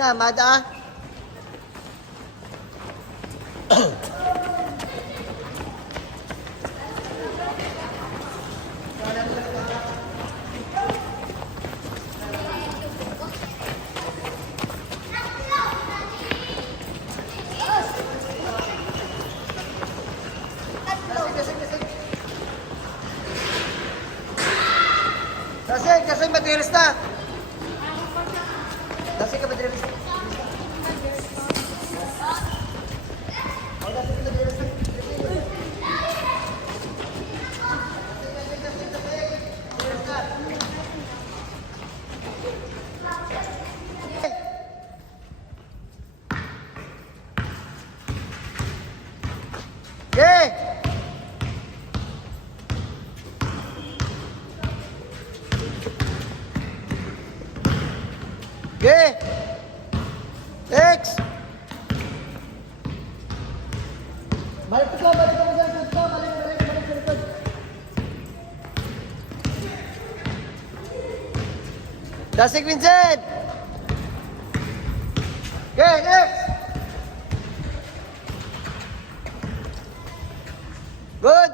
na, Mada. Kasi materials na. Kasi ka materials na. Okay. Okay. Next. Balik ka, balik ka dyan. Balik sa likod. Dasig Vincent. Okay, next. Good.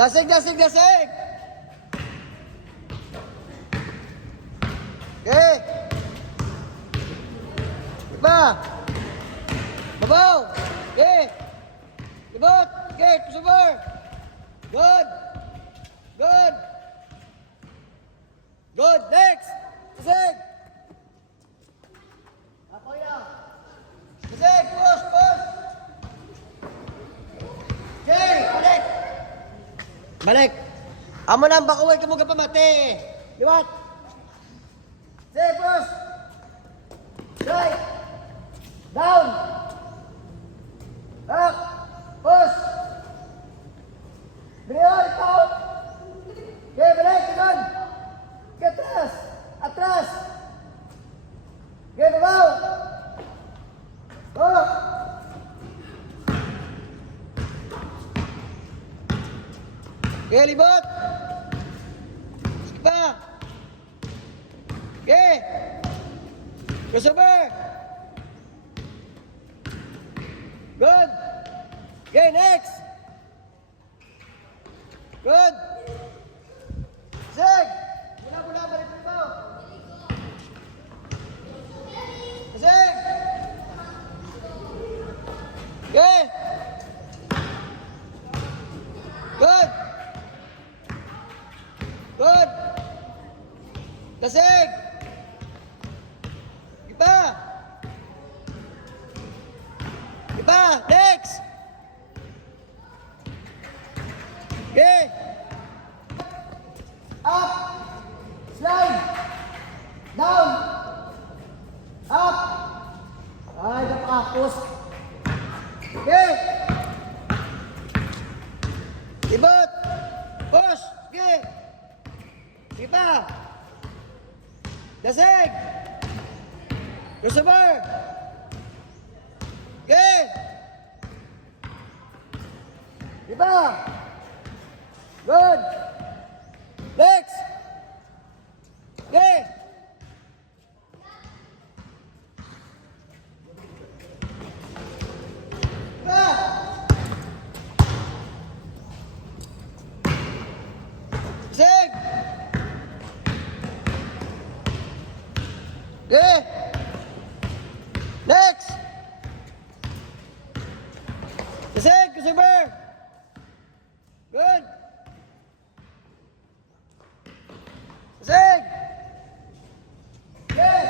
Dasig. Dasig. Okay. Iba. Babaw. Okay. Ibot. Okay, push over. Good. Next. Dasig. Ako yan. Dasig, push. Okay, balik. Amo nang bakuway ka mo ka pamati. Liwat. Say, push. Right. Down. Up. Push. Binihan, ikaw. Okay, balik. Ikaw. Okay, atras. Okay, babaw. Go. Okay, libot. Sige pa. Okay. Crossover. Good. Okay, next. Good. Sig. Mula, balik mo. Sig. Okay. Good. Dasig. Iba. Next. Okay. Up. Slide. Down. Up. Ay, napakapos. Okay. Ibot. Push. Okay. Sige pa. Dasig. Crossover. Okay. Iba. Good. Next. Okay. Iba. Sig. Okay. Next. Dasig, Crossover. Good. Dasig. Okay.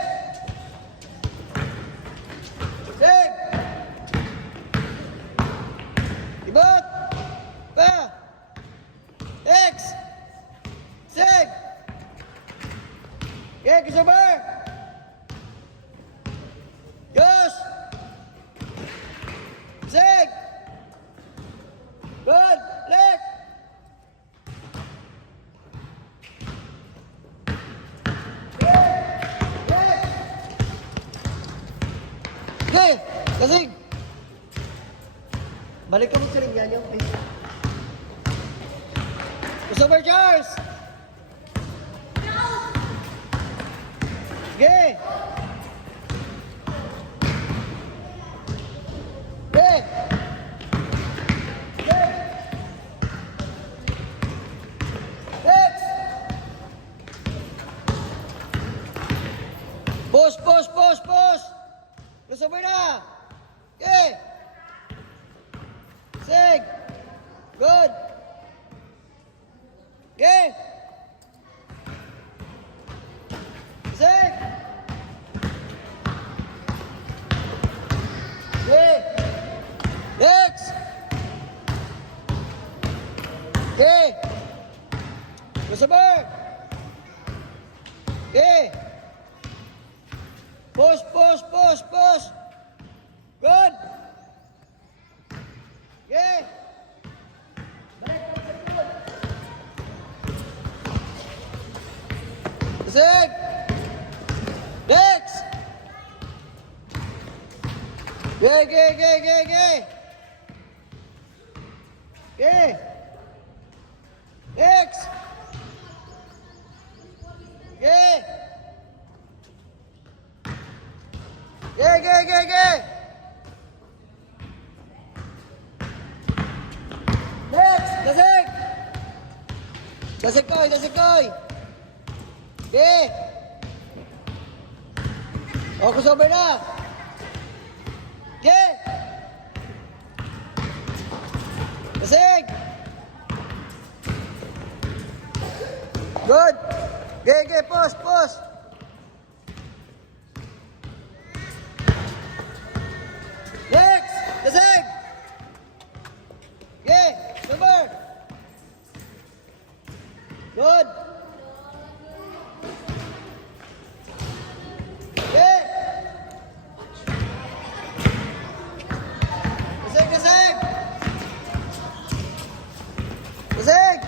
Sig. Ibot. Pa. Next. Sig. Okay, Crossover. Gosh. Sig. Good. Left. Okay. Dasig. Balik ka mo sa ring yan, please. Super Charles! Sige! Sige! Sige! Next! Push, push, push, push! Lusabay na! Sige! Sig! Good! Sige! Sig! Sige! Next! Sige! Lusabay! Sige! Push, push, push, push! Good! Sige! Sig! Next! Ge! Next! Ge! Next! Dasig koy! Ge! O, kusober na! Ge! Dasig! Good! Ge, push! Next! Dasig! Ge! Kusober! Good! Ge! Dasig!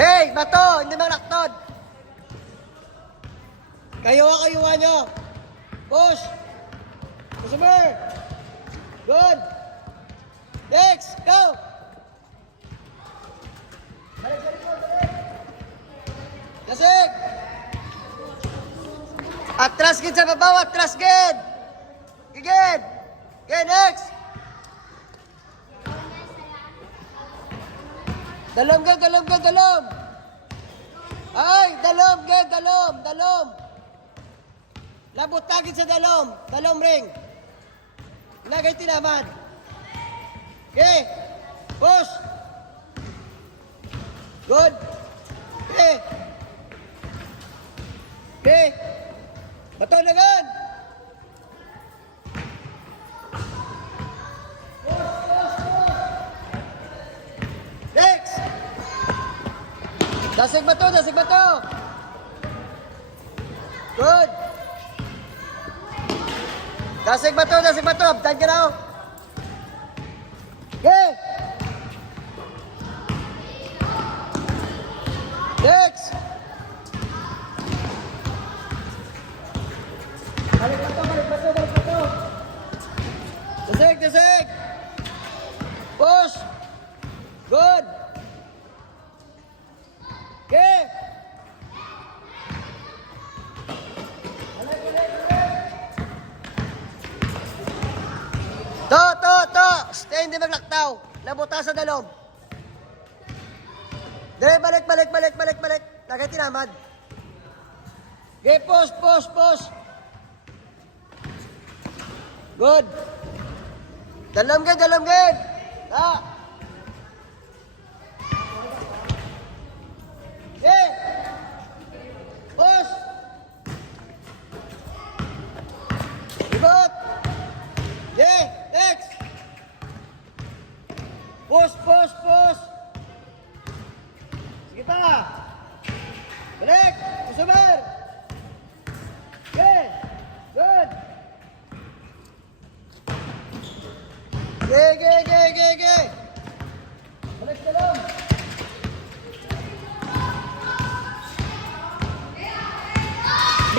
Hey, bato! Hindi malaktod! Kayuha nyo! Push! Customer! Good! Next! Go! Dasig! Atras gid sa babaw! Atras gid! Gigid! Okay, next! Dalom! Ay! Dalom! Labot tagid sa dalom! Dalom ring! Nagay tinaman! Okay! Push! Good! Okay! Bato nagan! Next! Dasig bato! Good! Dasig bato! Abtan ka na ako! Okay! Next! Balik bato! Dasig! Push! Good! Okay! To! Stay, hindi maglaktaw. Labuta sa dalom. Dire, balik. Lagay tinamad. Okay, push. Good. Dalom gid. Okay. Push. Ibot. Okay, next. Push. Sige pa. Balik. Customer. Okay. Good. Ge. Balik ka lang.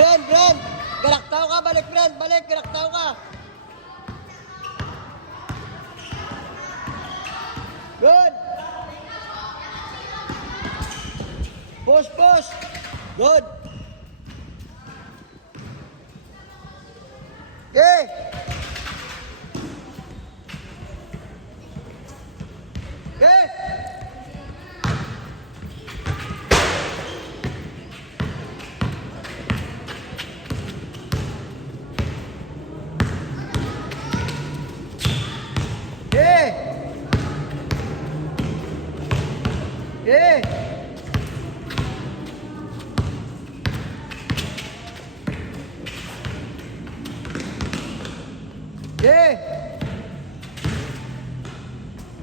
Brand. Galaktaw ka, balik, Brand. Galaktaw ka. Push, push. Good. Okay. Okay. Okay. Okay. Okay.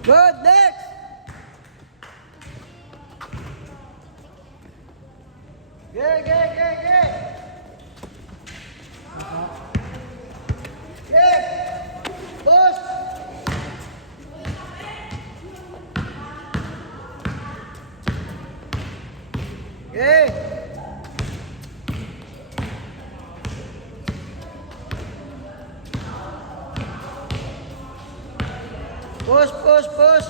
Good. Next. Okay, okay, okay, okay. Okay. Push. Okay. Push, push, push.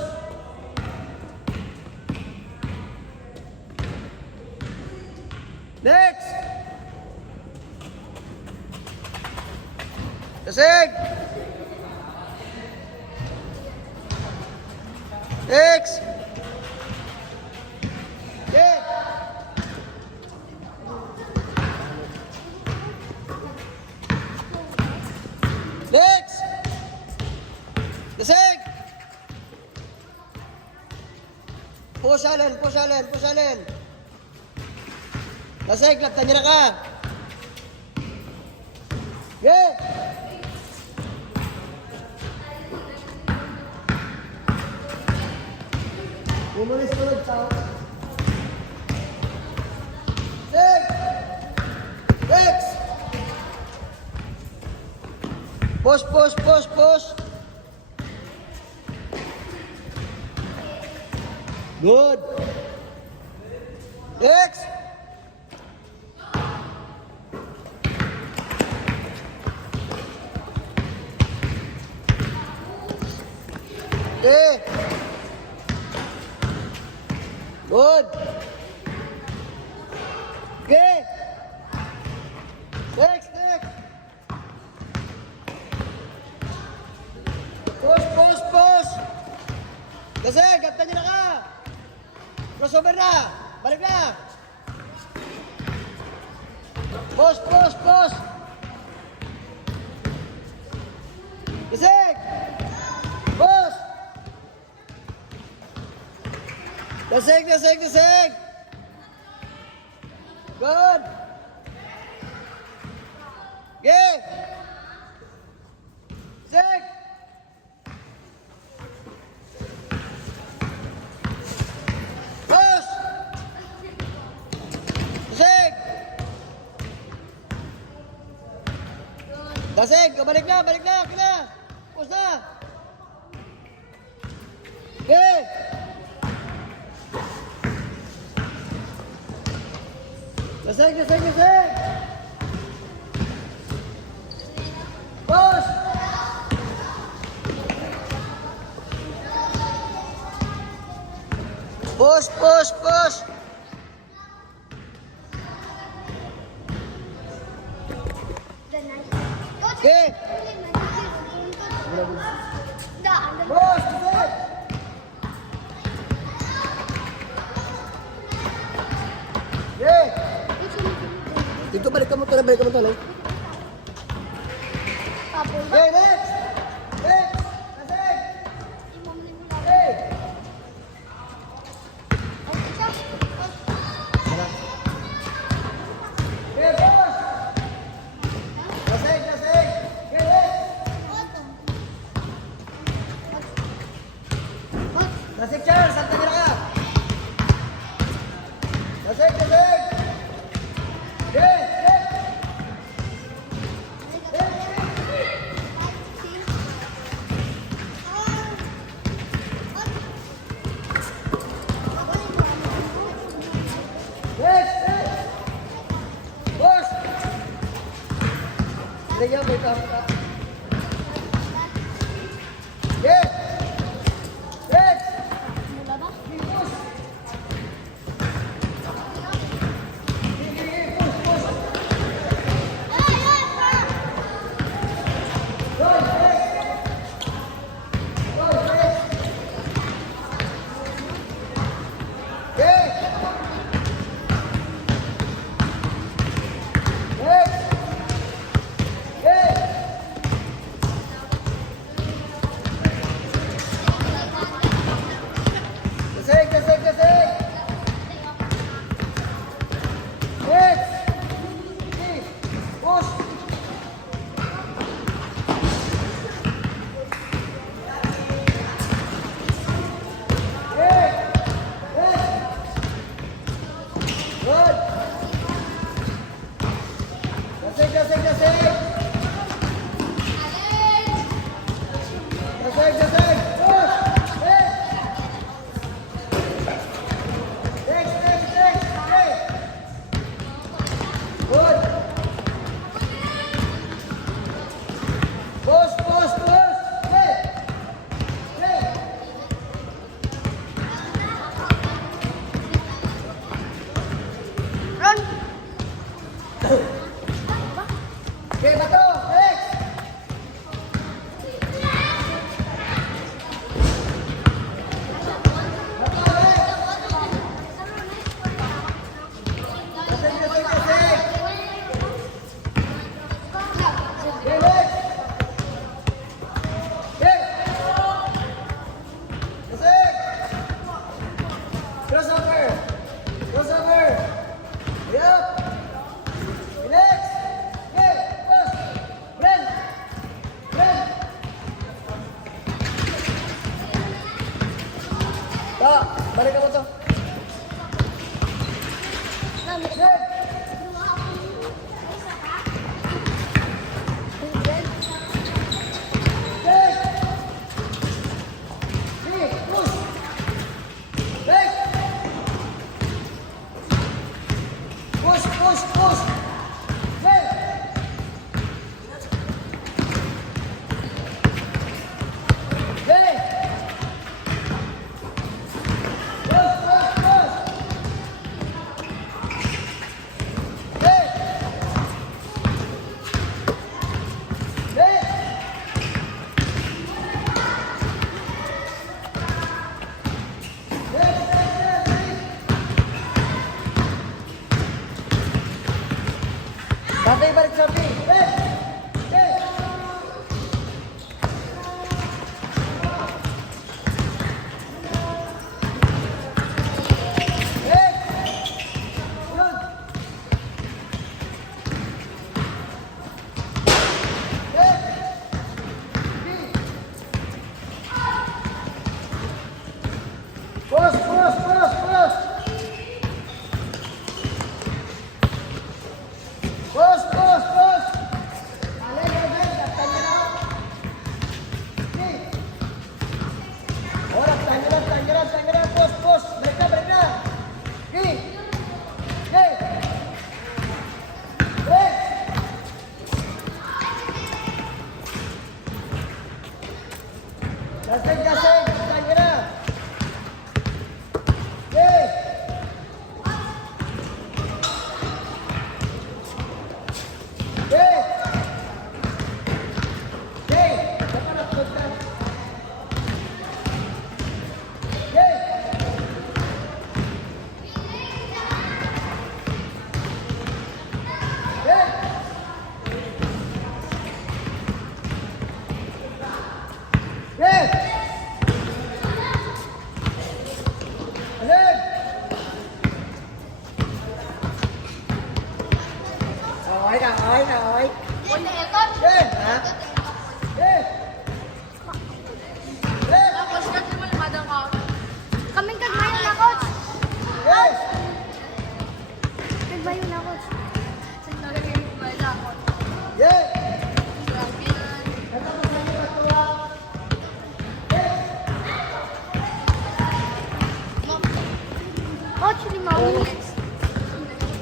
Next. Tasig. Next. Okay. Next. Tasig. Push alin, push alin, push alin. Tasig, laktan niya na ka. Okay. Umulis ko lang sa... Next. Next. Push, push, push, push. Good. Next. Okay. Good. Okay. Next, next. Push, push, push. Kasi, gata niyo na ka. Crossover na. Balik na. Push, push, push. Kasi. Push. Dasig, dasig, dasig. Good. Okay. Dasig. Push. Dasig. Dasig, balik na, balik na, kina. Push na. Okay. Dasig, dasig, dasig! Push! Push, push, push! Okay! Push, dasig! Okay! Dito balik ka mo to, balik ka mo to, like. Okay, next! Next! Dasig! Okay! Okay, push! Dasig, dasig! Okay, next! Dasig, Charles! Saan tayo ka? Dasig, dasig! Okay, next! Next! Next! Push! Lagyan mo ito. Okay! Next! Dasig, dasig! Push! Next! Next, next, next! Okay! Good! Push, push, push! Okay! Okay! Run! Okay, bato! Next! Bato, next! Dasig, dasig, dasig! Okay, next! Okay! Dasig! Crossover! Crossover! Yup! Next! Okay, push! Brent! Brent! Ta, balikan mo to. Brent! Next! Okay, push! Next! Push, push, push! Next! Ready? Push, push, push! Next! Next! Next, next, next! Tatay, balik sa P. Next! Next! Next! Yun! Next! B! Push, push, push, push! Push, push, push! Alay, alay, laktan nyo na. B! Oh, laktan nyo na, laktan nyo na, laktan nyo na. Push, push! Break na, break na! B! B! Break! Dasig, dasig! Laktan nyo na! B! B! B! Dapat nakapag ka. B! B! B! Alin! Okay na, okay na, okay. Wala ikot! Ben! Ha? Ben! Ben! Tapos ka naman madang ka. Kaming kagmayon na, coach! Ben! Kagmayon na, coach. Nalagay mo ba na, coach? Ben! Grabe yan. Natapos na yung patuwa. Ben! Coach, 5 minutes.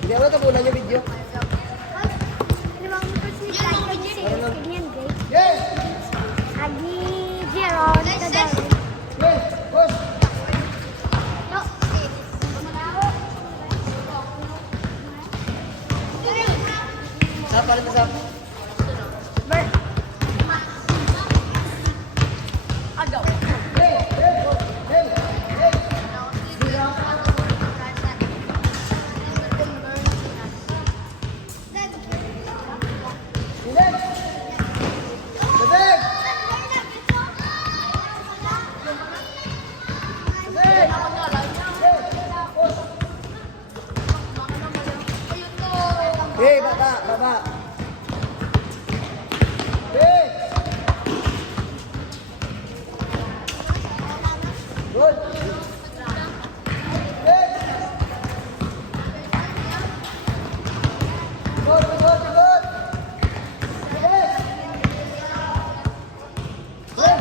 Hindi ako tapunan yung video. 5 minutes ni Tiger si Ganyan, guys. Ben! Agi, Jeron, Dadal. Ben! Push! No. Sap, palit na sap. Bert. Agaw. Ben! Ben! Ben! Ben! Bilen! Dasig! Dasig! Push! Hey, baba, baba. Hey! Good. Hey! Good, good, good. Hey! Hey!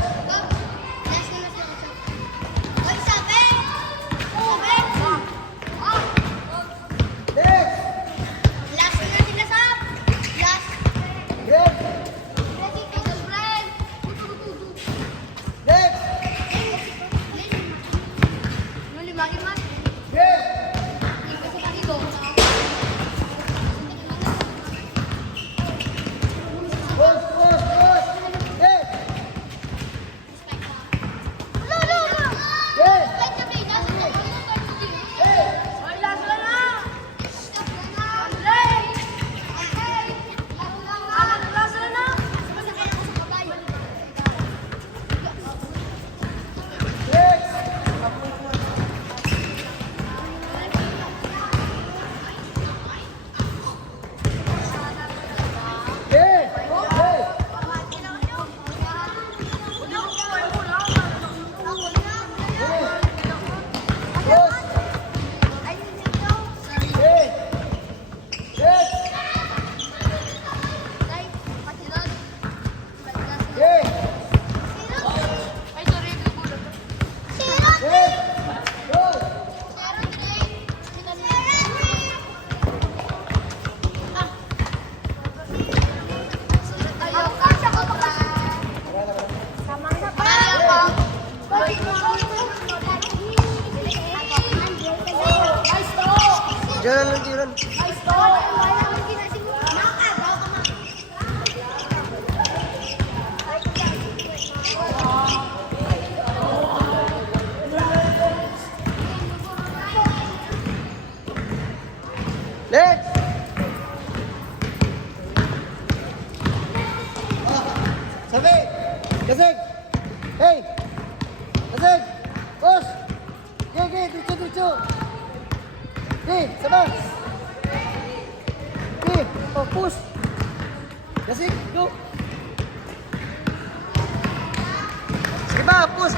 Diyan lang, diyan. Let's! Sabi! Kasig! Hey! Kasig! Boss! Okay, diretso! Okay, sama! Okay, oh, push! Kasig, go! Sige ba, push!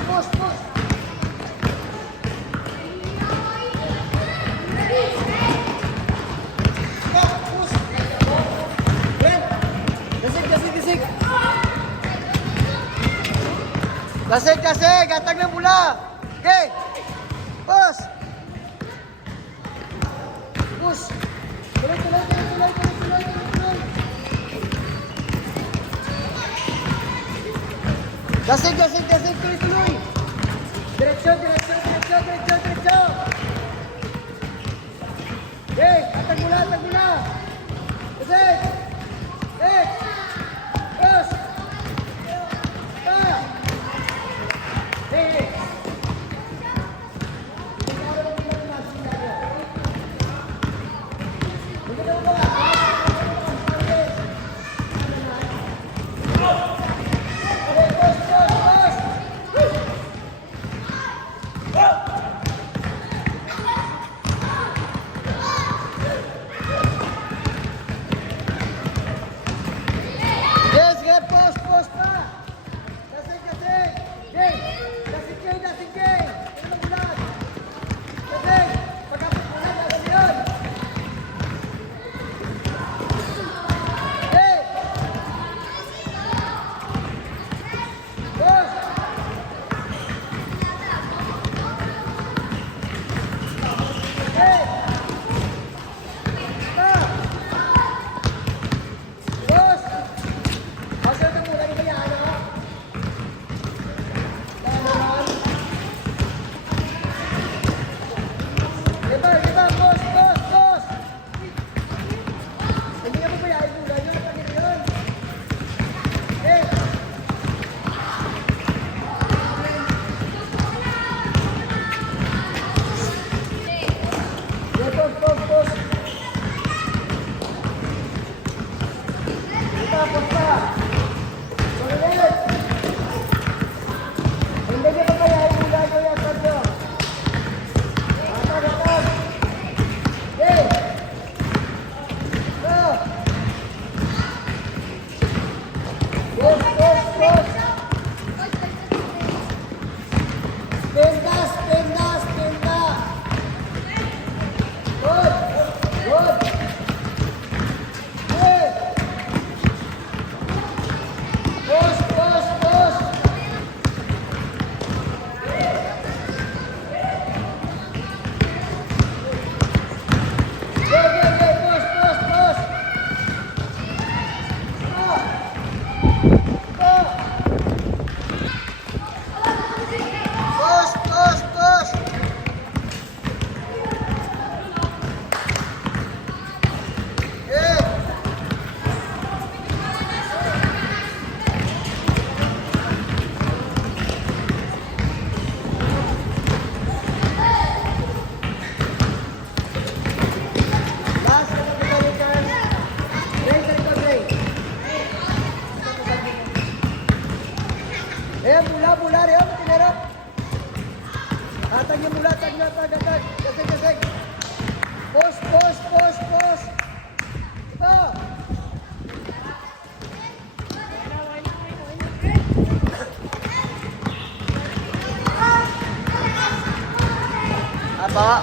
Kasig! Atag ng bola! Okay! Push! Push! Tuloy! Kasig! Tuloy! Diretso! Okay! Atag bola! Kasig! Hey! Push! Pa! Hey! Yes, get post pa! Kasig! Hey! Kasig! Ano ang bulan? Kasig! Pagkapit mo na, nasa yun! Hey! Post! Hey! Pa! Post! Asa ito mo, lagi ba yan, ano? Iba, boss! Hindi na mo ba yain mo yun? Pagkita yun. Eh! Yeah, boss! Pusta! Ulit! Hindi na ba yain mo yun? Atag! Hey! Go! Boss! Spinda! Good! Hey! Boss! Boss! Boss! Hey! Last, Ray, sa likod, Ray. Eh, bola, Ray, tinira. Atag yung bola, atag. Kasig. Post. Ito. Apa?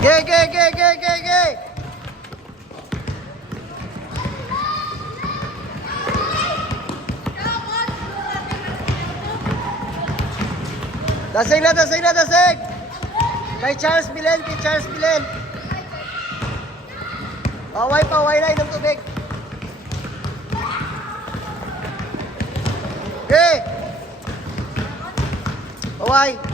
Gay! Dasig! Kay Charles Milen! Paway na, inom tubig. Okay. Baway.